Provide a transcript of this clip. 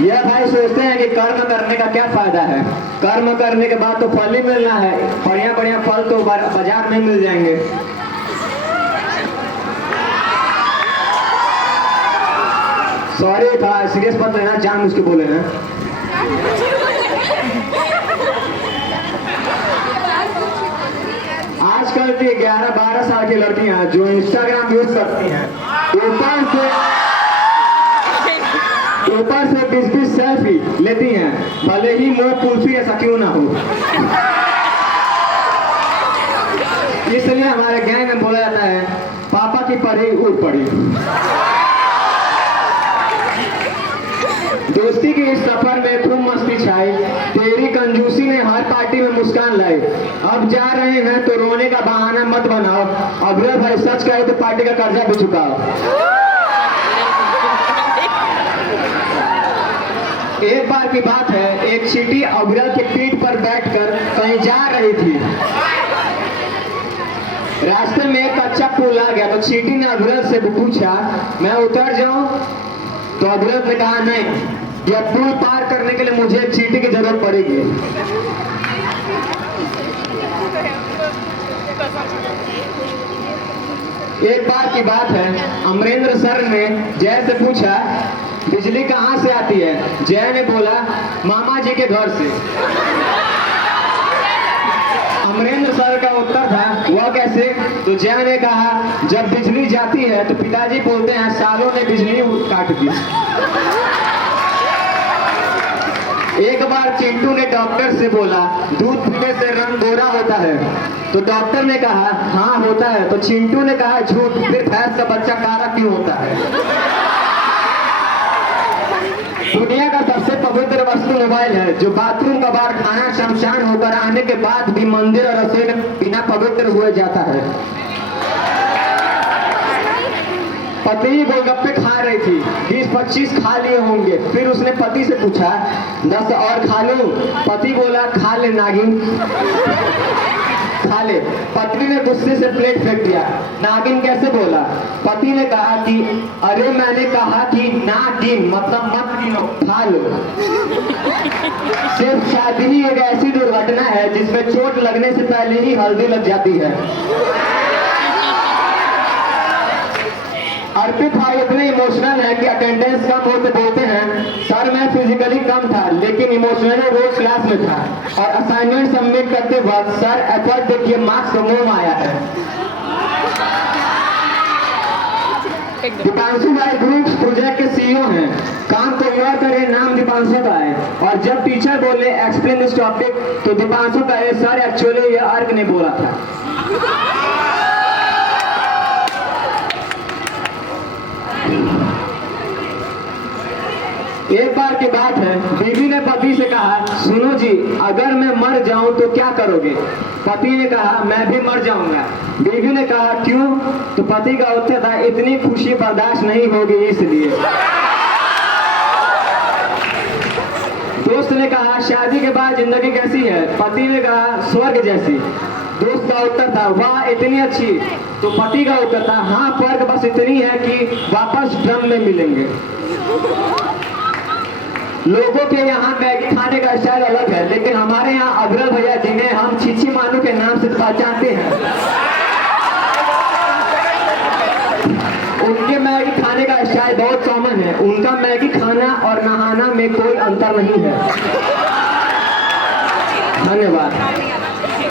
यह भाई सोचते हैं कि कर्म करने का क्या फायदा है। कर्म करने के बाद तो फल ही मिलना है। बढ़िया बढ़िया फल तो बाजार में मिल जाएंगे। सॉरी भाई, सीरियस मत लेना, जान मुझके बोले हैं। आजकल की 11-12 साल की लड़कियां जो इंस्टाग्राम यूज करती हैं, ऊपर से 20-20 सेल्फी लेती हैं, भले ही मुंह कुल्फी ऐसा क्यों ना हो। इसलिए हमारे गैंग में बोला जाता है, पापा की पढ़ी उड़ पड़ी। दोस्ती की इस सफर में खूब मस्ती छाई, तेरी कंजूसी ने हर पार्टी में मुस्कान लाई। अब जा रहे हैं तो रोने का बहाना मत बनाओ, अगर भाई सच कहे तो पार्टी का कर्जा भी चुकाओ। एक बार की बात है, एक चींटी अग्रल के पीठ पर बैठकर कहीं जा रही थी। रास्ते में एक कच्चा पुल आ गया तो चींटी ने अग्रल से पूछा, मैं उतर जाऊं? तो अग्रल ने कहा, नहीं, यह पुल पार करने के लिए मुझे एक चींटी की जरूरत पड़ेगी। एक बार की बात है, अमरेंद्र सर ने जय से पूछा, बिजली कहाँ से आती है? जय ने बोला, मामा जी के घर से। अमरेंद्र सर का उत्तर था, वह कैसे? तो जय ने कहा, जब बिजली जाती है तो पिताजी बोलते हैं, सालों ने बिजली काट दी। एक बार चिंटू ने डॉक्टर से बोला, दूध पीने से रंग गोरा होता है? तो डॉक्टर ने कहा, हाँ होता है। तो चिंटू ने कहा, झूठ, फिर भैंस का बच्चा काला क्यों होता है? दुनिया का सबसे पवित्र वस्तु मोबाइल है, जो बाथरूम का बार खाना शमशान होकर आने के बाद भी मंदिर और रसोई में बिना पवित्र हुए जाता है। पत्नी गोलगप्पे खा रही थी, 20-25 खा लिए होंगे। फिर उसने पति से पूछा, 10 और खा लूं? पति बोला, खा ले नागिन, खा ले। पत्नी ने गुस्से से प्लेट फेंक दिया। नागिन कैसे बोला? पति ने कहा कि अरे मैंने कहा कि ना गिन, मतलब मत गिनो, खा लो। सिर्फ शादी ही एक ऐसी दुर्घटना है जिसमें चोट लगने से पहले ही हल्दी लग जाती है। अर्पित भाई इतने इमोशनल है कि अटेंडेंस कम होते बोलते हैं, सर मैं फिजिकली कम था लेकिन इमोशनली रोज क्लास में था, और असाइनमेंट सबमिट करते वक्त सर एफर्ट देखिए मार्क्स मुंह में आया है। दीपांशु भाई ग्रुप प्रोजेक्ट के सीईओ हैं, काम तो यह करे नाम दीपांशु का है, और जब टीचर बोले एक्सप्लेन दिस टॉपिक तो दीपांशु कहे, सर एक्चुअली यह अर्क ने बोला था। एक बार की बात है, बीवी ने पति से कहा, सुनो जी, अगर मैं मर जाऊं तो क्या करोगे? पति ने कहा, मैं भी मर जाऊंगा। बीवी ने कहा, क्यों? तो पति का उत्तर था, इतनी खुशी बर्दाश्त नहीं होगी इसलिए। दोस्त ने कहा, शादी के बाद जिंदगी कैसी है? पति ने कहा, स्वर्ग जैसी। दोस्त का उत्तर था, वाह इतनी अच्छी। तो पति का उत्तर था, हाँ फर्क बस इतनी है कि वापस ड्रम में मिलेंगे। लोगों के यहाँ मैगी खाने का स्टाइल अलग है, लेकिन हमारे यहाँ अग्रल भैया जिन्हें हम छीछी मानू के नाम से पहचानते हैं, उनके मैगी खाने का स्टाइल बहुत कॉमन है। उनका मैगी खाना और नहाना में कोई अंतर नहीं है। धन्यवाद।